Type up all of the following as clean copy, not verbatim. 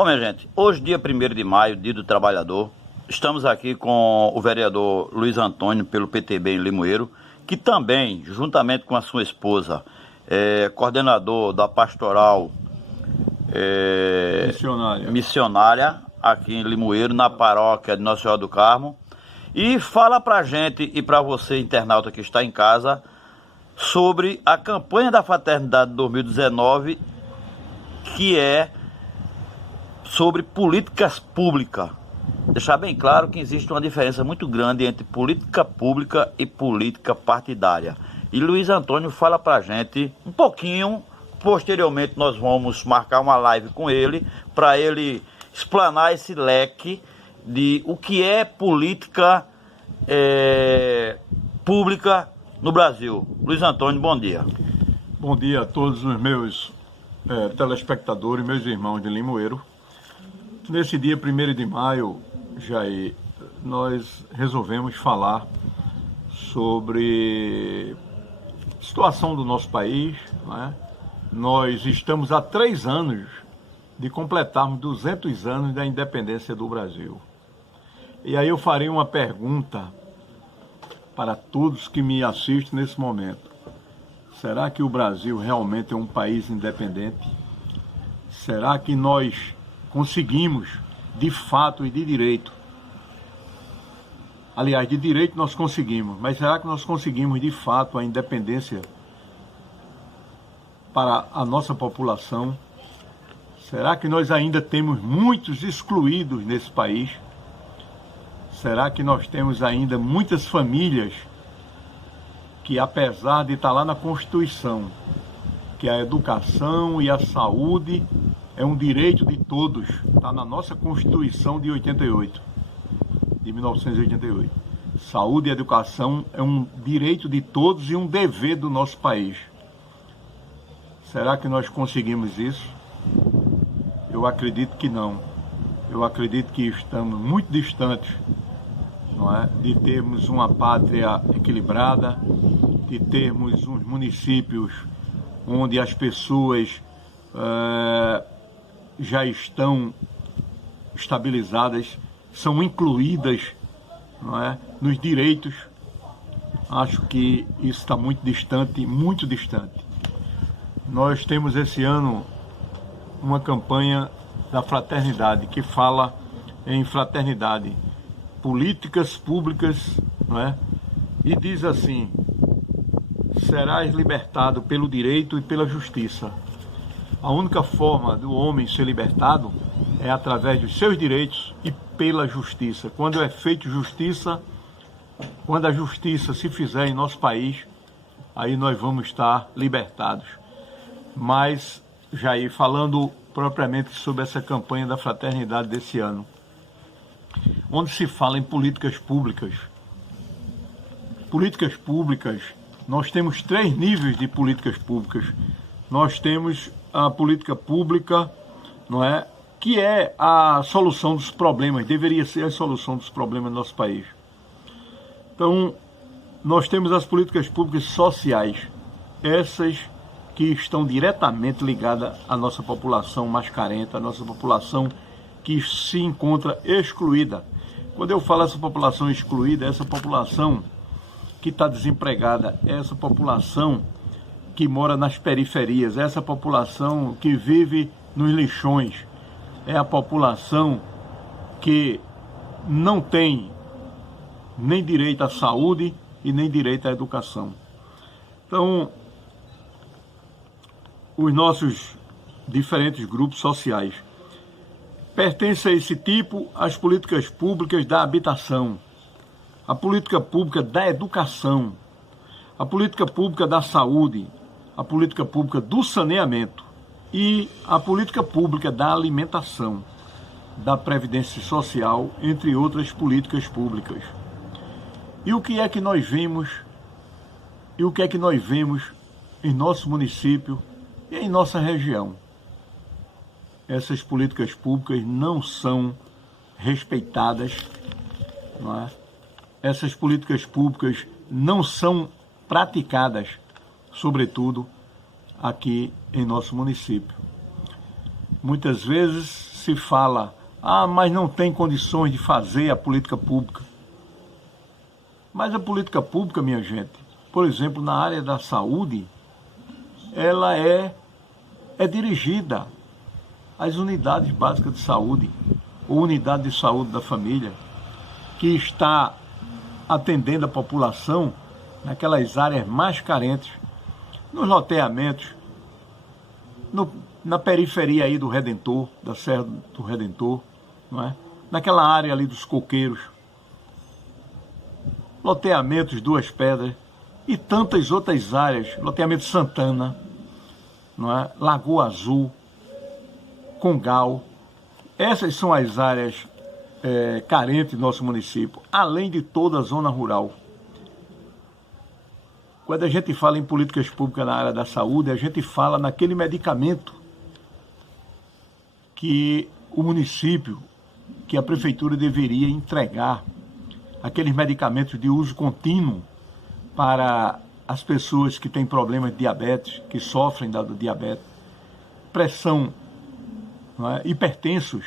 Bom, minha gente, hoje, dia 1º de maio, dia do trabalhador, estamos aqui com o vereador Luiz Antônio, pelo PTB em Limoeiro, que também, juntamente com a sua esposa, é coordenador da pastoral missionária aqui em Limoeiro, na paróquia de Nossa Senhora do Carmo, e fala pra gente e pra você, internauta que está em casa, sobre a campanha da Fraternidade 2019, que é sobre políticas públicas. Deixar bem claro que existe uma diferença muito grande entre política pública e política partidária. E Luiz Antônio fala pra gente um pouquinho. Posteriormente nós vamos marcar uma live com ele para ele explanar esse leque de o que é política pública no Brasil. Luiz Antônio, bom dia. Bom dia a todos os meus telespectadores, meus irmãos de Limoeiro. Nesse dia 1º de maio, Jair, nós resolvemos falar sobre a situação do nosso país, não é? Nós estamos há 3 anos de completarmos 200 anos da independência do Brasil. E aí eu farei uma pergunta para todos que me assistem nesse momento. Será que o Brasil realmente é um país independente? Será que nós conseguimos, de fato e de direito? Aliás, de direito nós conseguimos, mas será que nós conseguimos de fato a independência para a nossa população? Será que nós ainda temos muitos excluídos nesse país? Será que nós temos ainda muitas famílias que, apesar de estar lá na Constituição, que a educação e a saúde é um direito de todos, está na nossa Constituição de 1988. Saúde e educação é um direito de todos e um dever do nosso país. Será que nós conseguimos isso? Eu acredito que não. Eu acredito que estamos muito distantes, não é, de termos uma pátria equilibrada, de termos uns municípios onde as pessoas já estão estabilizadas, são incluídas, não é, nos direitos. Acho que isso está muito distante, muito distante. Nós temos esse ano uma campanha da fraternidade que fala em fraternidade, políticas públicas, não é? E diz assim: serás libertado pelo direito e pela justiça. A única forma do homem ser libertado é através dos seus direitos e pela justiça. Quando é feito justiça, quando a justiça se fizer em nosso país, aí nós vamos estar libertados. Mas, Jair, falando propriamente sobre essa campanha da fraternidade desse ano, onde se fala em políticas públicas. Políticas públicas, nós temos 3 níveis de políticas públicas. Nós temos a política pública, não é, que é a solução dos problemas, deveria ser a solução dos problemas do nosso país. Então, nós temos as políticas públicas sociais, essas que estão diretamente ligadas à nossa população mais carente, à nossa população que se encontra excluída. Quando eu falo essa população excluída, essa população que está desempregada, essa população que mora nas periferias, essa população que vive nos lixões, é a população que não tem nem direito à saúde e nem direito à educação. Então, os nossos diferentes grupos sociais pertencem a esse tipo às políticas públicas da habitação, a política pública da educação, a política pública da saúde, a política pública do saneamento e a política pública da alimentação, da previdência social, entre outras políticas públicas. E o que é que nós vimos? E o que é que nós vemos em nosso município e em nossa região? Essas políticas públicas não são respeitadas, não é? Essas políticas públicas não são praticadas, sobretudo aqui em nosso município. Muitas vezes se fala, mas não tem condições de fazer a política pública. Mas a política pública, minha gente, por exemplo, na área da saúde, ela é dirigida às unidades básicas de saúde, ou unidade de saúde da família, que está atendendo a população naquelas áreas mais carentes, nos loteamentos, na periferia aí do Redentor, da Serra do Redentor, não é? Naquela área ali dos coqueiros, loteamentos Duas Pedras e tantas outras áreas, loteamento Santana, não é? Lagoa Azul, Congal. Essas são as áreas carentes do nosso município, além de toda a zona rural. Quando a gente fala em políticas públicas na área da saúde, a gente fala naquele medicamento que o município, que a prefeitura deveria entregar, aqueles medicamentos de uso contínuo para as pessoas que têm problemas de diabetes, que sofrem da diabetes, pressão, não é? Hipertensos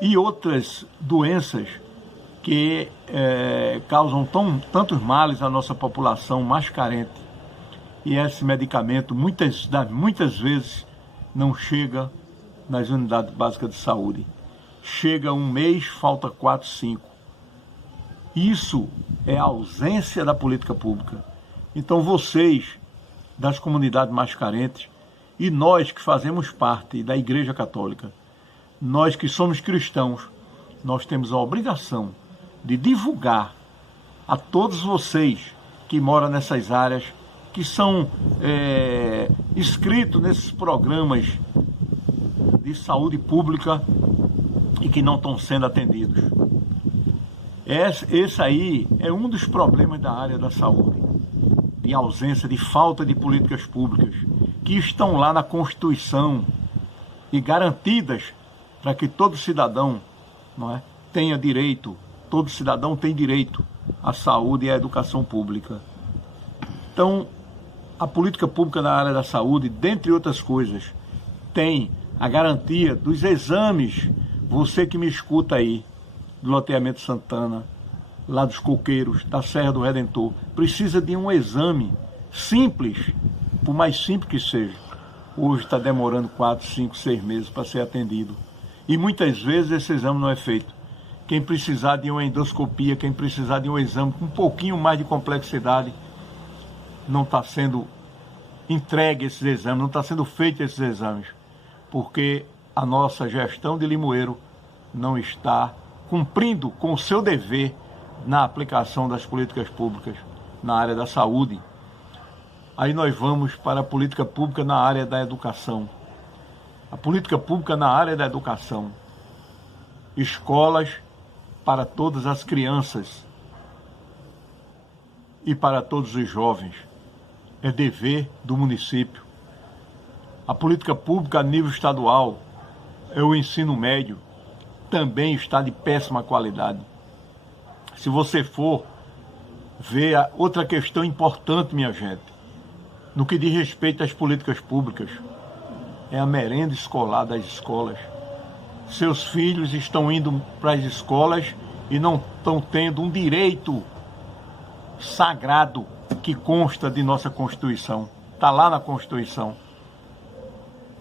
e outras doenças que causam tantos males à nossa população mais carente. E esse medicamento muitas vezes não chega nas unidades básicas de saúde. Chega um mês, falta 4, 5. Isso é a ausência da política pública. Então vocês, das comunidades mais carentes, e nós que fazemos parte da Igreja Católica, nós que somos cristãos, nós temos a obrigação de divulgar a todos vocês que moram nessas áreas, que são inscritos nesses programas de saúde pública e que não estão sendo atendidos. Esse aí é um dos problemas da área da saúde, de ausência, de falta de políticas públicas, que estão lá na Constituição e garantidas para que todo cidadão, não é, tenha direito, todo cidadão tem direito à saúde e à educação pública. Então, a política pública na área da saúde, dentre outras coisas, tem a garantia dos exames. Você que me escuta aí, do loteamento Santana, lá dos Coqueiros, da Serra do Redentor, precisa de um exame simples, por mais simples que seja. Hoje está demorando 4, 5, 6 meses para ser atendido. E muitas vezes esse exame não é feito. Quem precisar de uma endoscopia, quem precisar de um exame com um pouquinho mais de complexidade, não está sendo entregue esses exames, não está sendo feito esses exames, porque a nossa gestão de Limoeiro não está cumprindo com o seu dever na aplicação das políticas públicas na área da saúde. Aí nós vamos para a política pública na área da educação. A política pública na área da educação. Escolas para todas as crianças e para todos os jovens. É dever do município. A política pública a nível estadual é o ensino médio. Também está de péssima qualidade. Se você for ver outra questão importante, minha gente, no que diz respeito às políticas públicas, é a merenda escolar das escolas. Seus filhos estão indo para as escolas e não estão tendo um direito sagrado que consta de nossa Constituição. Está lá na Constituição.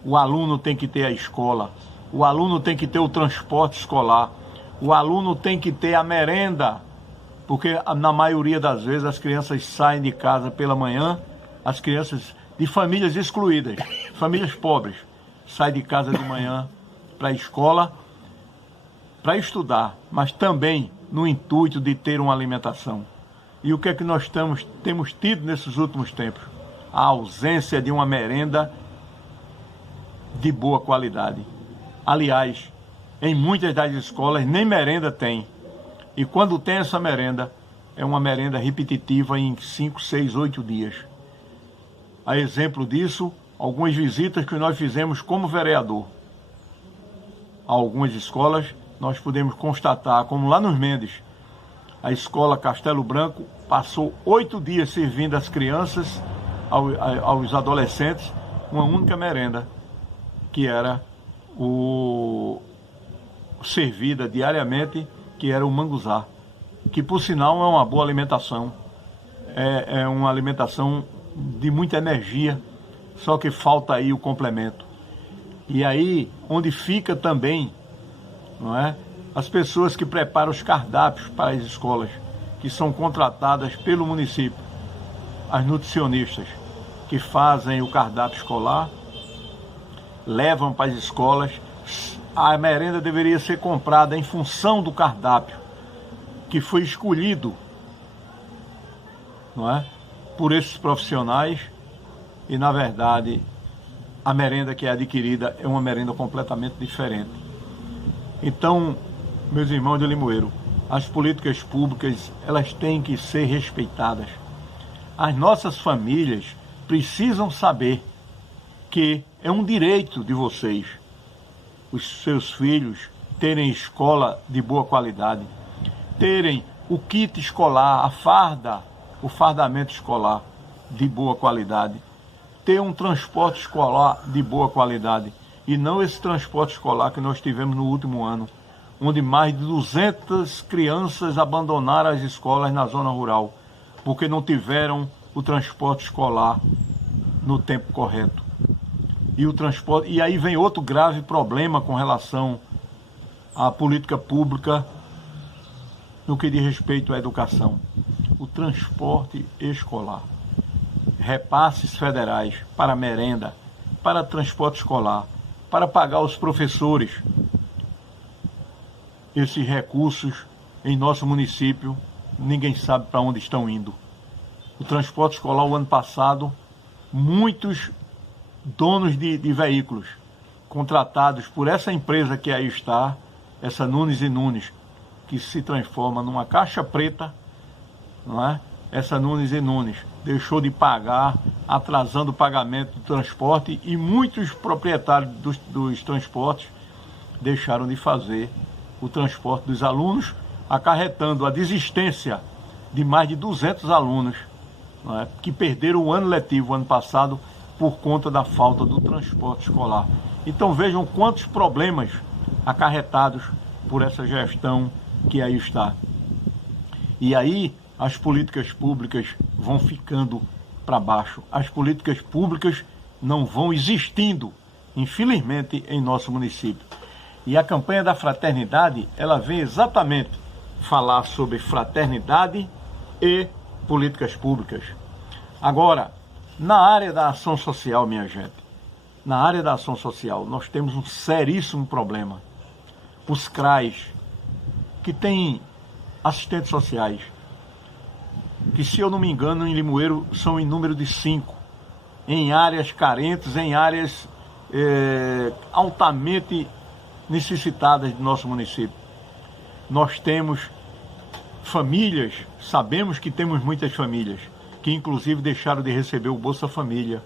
O aluno tem que ter a escola, o aluno tem que ter o transporte escolar, o aluno tem que ter a merenda, porque na maioria das vezes as crianças saem de casa pela manhã, as crianças de famílias excluídas, famílias pobres, saem de casa de manhã para a escola, para estudar, mas também no intuito de ter uma alimentação. E o que é que nós temos tido nesses últimos tempos? A ausência de uma merenda de boa qualidade. Aliás, em muitas das escolas nem merenda tem. E quando tem essa merenda, é uma merenda repetitiva em 5, 6, 8 dias. A exemplo disso, algumas visitas que nós fizemos como vereador a algumas escolas, nós podemos constatar, como lá nos Mendes, a escola Castelo Branco passou 8 dias servindo às crianças, aos adolescentes, uma única merenda, que era servida diariamente, que era o manguzá, que por sinal é uma boa alimentação, é uma alimentação de muita energia, só que falta aí o complemento. E aí, onde fica também, não é, as pessoas que preparam os cardápios para as escolas, que são contratadas pelo município, as nutricionistas, que fazem o cardápio escolar, levam para as escolas. A merenda deveria ser comprada em função do cardápio que foi escolhido, não é, por esses profissionais, e na verdade a merenda que é adquirida é uma merenda completamente diferente. Então, meus irmãos de Limoeiro, as políticas públicas, elas têm que ser respeitadas. As nossas famílias precisam saber que é um direito de vocês, os seus filhos, terem escola de boa qualidade, terem o kit escolar, a farda, o fardamento escolar de boa qualidade, ter um transporte escolar de boa qualidade, e não esse transporte escolar que nós tivemos no último ano, onde mais de 200 crianças abandonaram as escolas na zona rural, porque não tiveram o transporte escolar no tempo correto. E aí vem outro grave problema com relação à política pública no que diz respeito à educação: o transporte escolar. Repasses federais para merenda, para transporte escolar, para pagar os professores. Esses recursos em nosso município, ninguém sabe para onde estão indo. O transporte escolar, o ano passado, muitos donos de veículos contratados por essa empresa que aí está, essa Nunes e Nunes, que se transforma numa caixa preta, não é? Essa Nunes e Nunes deixou de pagar, atrasando o pagamento do transporte, e muitos proprietários dos transportes deixaram de fazer o transporte dos alunos, acarretando a desistência de mais de 200 alunos, não é? Que perderam o ano letivo ano passado por conta da falta do transporte escolar. Então vejam quantos problemas acarretados por essa gestão que aí está. E aí as políticas públicas vão ficando para baixo. As políticas públicas não vão existindo, infelizmente, em nosso município. E a campanha da fraternidade, ela vem exatamente falar sobre fraternidade e políticas públicas. Agora, na área da ação social, minha gente, na área da ação social, nós temos um seríssimo problema. Os CRAs, que têm assistentes sociais, que, se eu não me engano, em Limoeiro são em número de 5, em áreas carentes, em áreas altamente necessitadas do nosso município. Nós temos famílias, sabemos que temos muitas famílias, que inclusive deixaram de receber o Bolsa Família.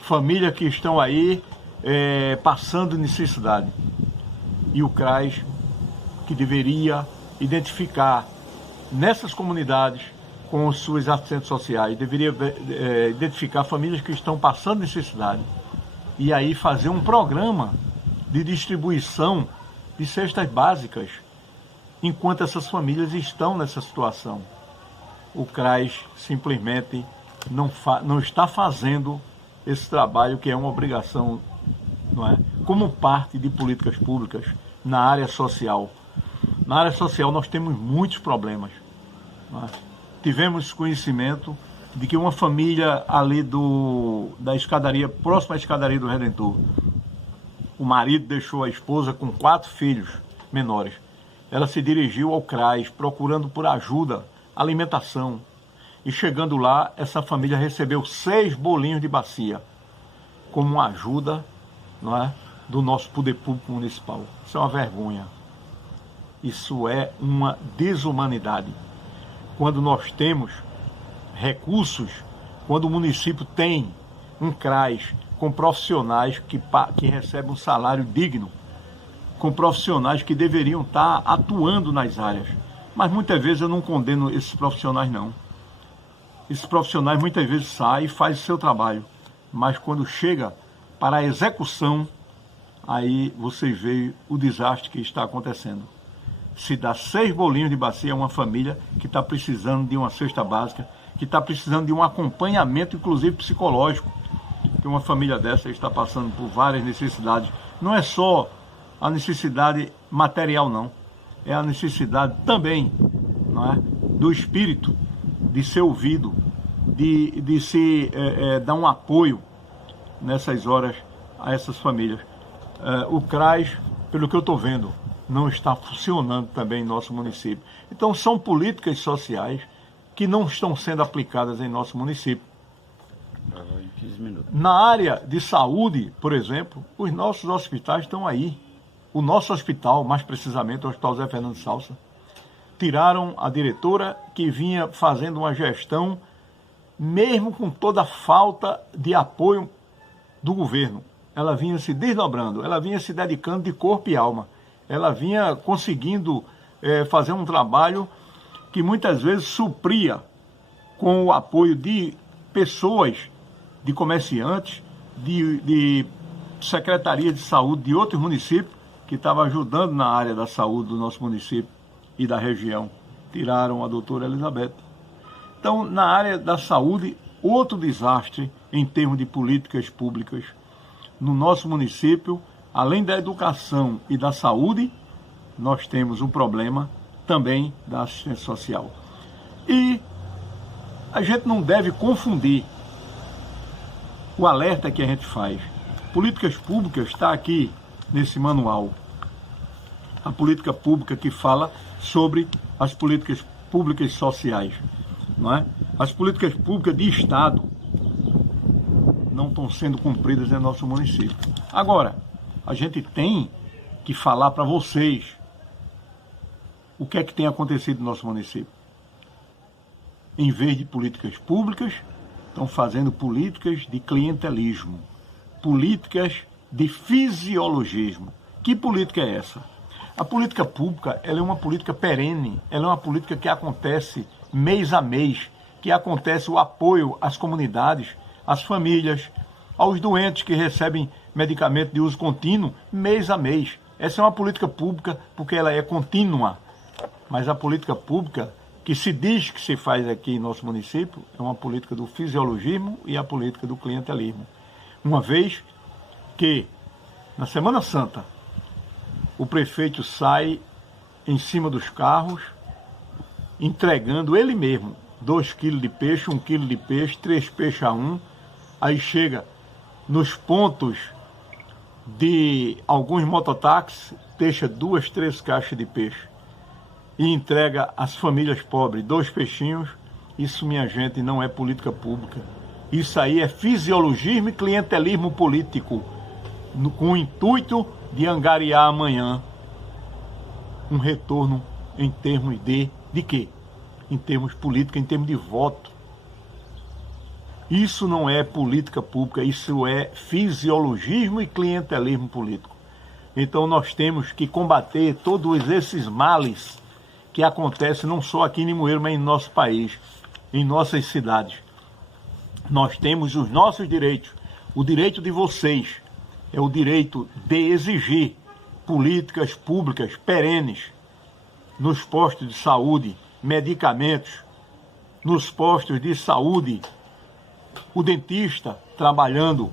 Famílias que estão aí passando necessidade. E o CRAS, que deveria identificar nessas comunidades com os seus assistentes sociais, deveria identificar famílias que estão passando necessidade e aí fazer um programa de distribuição de cestas básicas enquanto essas famílias estão nessa situação. O CRAS simplesmente não está fazendo esse trabalho, que é uma obrigação, não é? Como parte de políticas públicas na área social. Na área social nós temos muitos problemas, não é? Tivemos conhecimento de que uma família ali da escadaria, próxima à escadaria do Redentor, o marido deixou a esposa com 4 filhos menores. Ela se dirigiu ao CRAS procurando por ajuda, alimentação. E chegando lá, essa família recebeu 6 bolinhos de bacia como uma ajuda, não é, do nosso poder público municipal. Isso é uma vergonha. Isso é uma desumanidade. Quando nós temos recursos, quando o município tem um CRAS com profissionais que recebem um salário digno, com profissionais que deveriam estar atuando nas áreas. Mas muitas vezes eu não condeno esses profissionais, não. Esses profissionais muitas vezes saem e fazem o seu trabalho, mas quando chega para a execução, aí vocês veem o desastre que está acontecendo. Se dá 6 bolinhos de bacia a uma família que está precisando de uma cesta básica, que está precisando de um acompanhamento, inclusive psicológico, que uma família dessa está passando por várias necessidades. Não é só a necessidade material, não. É a necessidade também, não é, do espírito, de ser ouvido, de se dar um apoio nessas horas a essas famílias. O CRAS, pelo que eu estou vendo, não está funcionando também em nosso município. Então são políticas sociais que não estão sendo aplicadas em nosso município. Em 15 minutos. Na área de saúde, por exemplo, os nossos hospitais estão aí. O nosso hospital, mais precisamente o Hospital Zé Fernando Salsa, tiraram a diretora que vinha fazendo uma gestão, mesmo com toda a falta de apoio do governo. Ela vinha se desdobrando, ela vinha se dedicando de corpo e alma. Ela vinha conseguindo fazer um trabalho que muitas vezes supria com o apoio de pessoas, de comerciantes, de secretaria de saúde de outros municípios, que estavam ajudando na área da saúde do nosso município e da região. Tiraram a doutora Elizabeth. Então, na área da saúde, outro desastre em termos de políticas públicas. No nosso município, além da educação e da saúde, nós temos um problema também da assistência social. E a gente não deve confundir o alerta que a gente faz. Políticas públicas está aqui nesse manual. A política pública que fala sobre as políticas públicas sociais, não é? As políticas públicas de Estado não estão sendo cumpridas em nosso município. Agora, a gente tem que falar para vocês o que é que tem acontecido no nosso município. Em vez de políticas públicas, estão fazendo políticas de clientelismo, políticas de fisiologismo. Que política é essa? A política pública, ela é uma política perene, ela é uma política que acontece mês a mês, que acontece o apoio às comunidades, às famílias, aos doentes que recebem medicamento de uso contínuo, mês a mês. Essa é uma política pública porque ela é contínua. Mas a política pública que se diz que se faz aqui em nosso município é uma política do fisiologismo e a política do clientelismo. Uma vez que, na Semana Santa, o prefeito sai em cima dos carros, entregando ele mesmo 2 quilos de peixe, 1 quilo de peixe, 3 peixes a 1, aí chega nos pontos de alguns mototáxis, deixa 2, 3 caixas de peixe e entrega às famílias pobres 2 peixinhos. Isso, minha gente, não é política pública. Isso aí é fisiologismo e clientelismo político, com o intuito de angariar amanhã um retorno em termos de quê? Em termos políticos, em termos de voto. Isso não é política pública, isso é fisiologismo e clientelismo político. Então nós temos que combater todos esses males que acontecem não só aqui em Limoeiro, mas em nosso país, em nossas cidades. Nós temos os nossos direitos. O direito de vocês é o direito de exigir políticas públicas perenes nos postos de saúde, medicamentos, nos postos de saúde, o dentista trabalhando,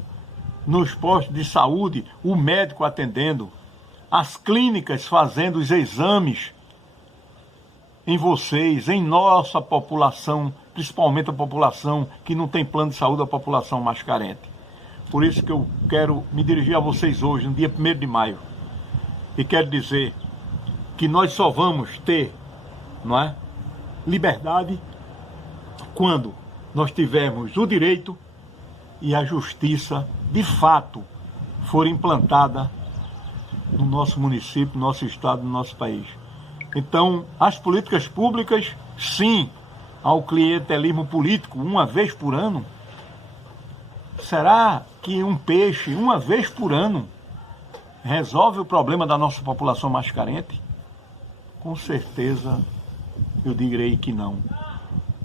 nos postos de saúde, o médico atendendo, as clínicas fazendo os exames em vocês, em nossa população, principalmente a população que não tem plano de saúde, a população mais carente. Por isso que eu quero me dirigir a vocês hoje, no dia 1º de maio, e quero dizer que nós só vamos ter, não é, liberdade quando nós tivermos o direito e a justiça, de fato, for implantada no nosso município, no nosso estado, no nosso país. Então, as políticas públicas, sim, ao clientelismo político, uma vez por ano. Será que um peixe, uma vez por ano, resolve o problema da nossa população mais carente? Com certeza, eu direi que não.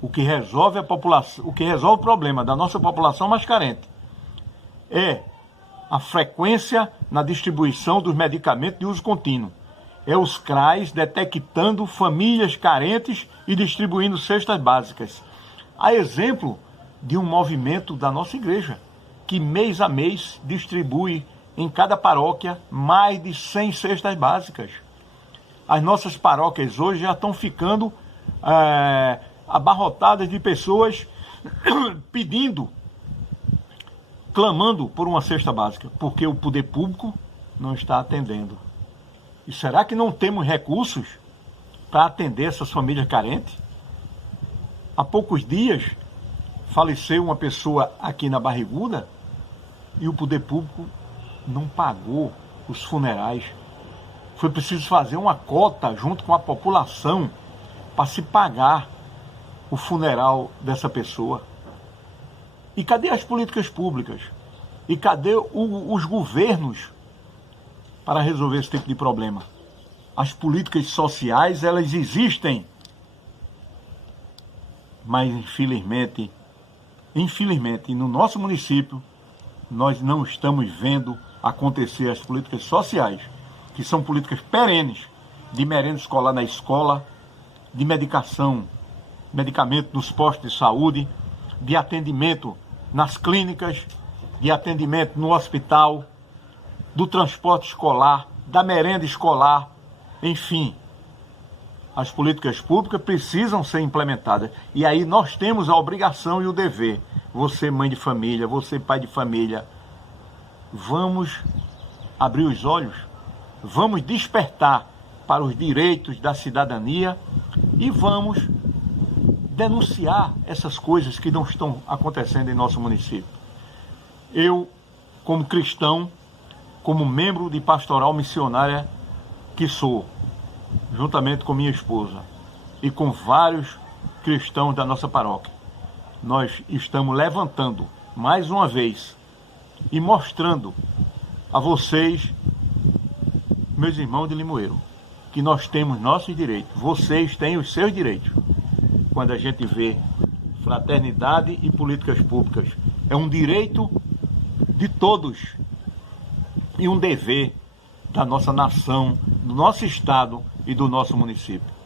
O que resolve o problema da nossa população mais carente é a frequência na distribuição dos medicamentos de uso contínuo. É os CRAs detectando famílias carentes e distribuindo cestas básicas. A exemplo de um movimento da nossa igreja, que mês a mês distribui em cada paróquia mais de 100 cestas básicas. As nossas paróquias hoje já estão ficando abarrotadas de pessoas pedindo, clamando por uma cesta básica, porque o poder público não está atendendo. E será que não temos recursos para atender essas famílias carentes? Há poucos dias faleceu uma pessoa aqui na Barriguda e o poder público não pagou os funerais. Foi preciso fazer uma cota junto com a população para se pagar o funeral dessa pessoa. E cadê as políticas públicas? E cadê os governos para resolver esse tipo de problema? As políticas sociais, elas existem. Mas infelizmente, no nosso município, nós não estamos vendo acontecer as políticas sociais, que são políticas perenes, de merenda escolar na escola, de medicamento nos postos de saúde, de atendimento nas clínicas, de atendimento no hospital, do transporte escolar, da merenda escolar, enfim. As políticas públicas precisam ser implementadas. E aí nós temos a obrigação e o dever. Você, mãe de família, você, pai de família, vamos abrir os olhos, vamos despertar para os direitos da cidadania e vamos denunciar essas coisas que não estão acontecendo em nosso município. Eu, como cristão, como membro de pastoral missionária que sou, juntamente com minha esposa e com vários cristãos da nossa paróquia, nós estamos levantando mais uma vez e mostrando a vocês, meus irmãos de Limoeiro, que nós temos nossos direitos, vocês têm os seus direitos. Quando a gente vê fraternidade e políticas públicas, é um direito de todos e um dever da nossa nação, do nosso estado e do nosso município.